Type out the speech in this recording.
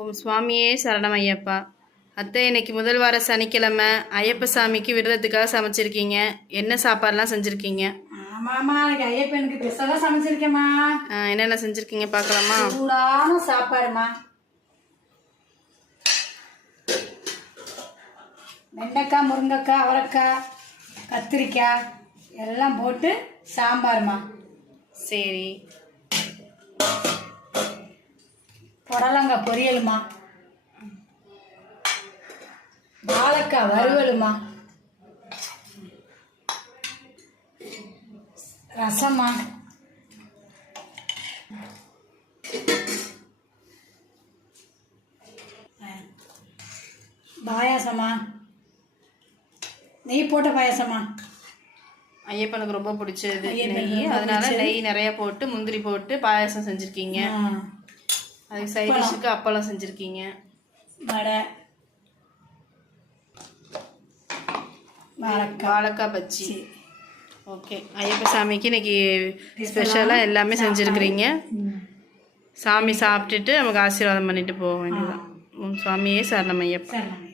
ஓம் சுவாமியே சரணம் ஐயப்பா. அத்தை இன்னைக்கு முதல் வார சனிக்கிழமை. ஐயப்ப சாமிக்கு விரதத்துக்காக சமைச்சிருக்கீங்க. என்ன சாப்பாடுலாம் செஞ்சுருக்கீங்க? ஆமாம்மா ஐயப்பனுக்கு ஸ்பெஷலாக சமைச்சிருக்கேம்மா. என்னென்ன செஞ்சுருக்கீங்க பார்க்கலாமா? சூடான சாப்பாடுமா வெண்டைக்காய் முருங்கைக்காய் அவரைக்காய் கத்திரிக்காய் எல்லாம் போட்டு சாம்பார்மா சரி. புடலங்காய் பொரியலுமா? வாழைக்காய் வறுவலுமா? ரசமா? பாயாசமா? நெய் போட்ட பாயாசமா? ஐயப்பனுக்கு ரொம்ப பிடிச்சது நெய். அதனால. நெய் நிறைய போட்டு முந்திரி போட்டு பாயாசம் செஞ்சுருக்கீங்க. ஆ, அதுக்கு சைட் டிஷ்ஷுக்கு அப்பளம் செஞ்சுருக்கீங்க. வடை. வாழைக்காய். பச்சி ஓகே. ஐயப்ப சாமிக்கு இன்னைக்கு ஸ்பெஷலாக எல்லாமே செஞ்சுருக்கிறீங்க. சாமி சாப்பிட்டுட்டு நமக்கு ஆசீர்வாதம் பண்ணிட்டு போக வேண்டியதுதான். உம் சுவாமியே சரணம் ஐயப்பா.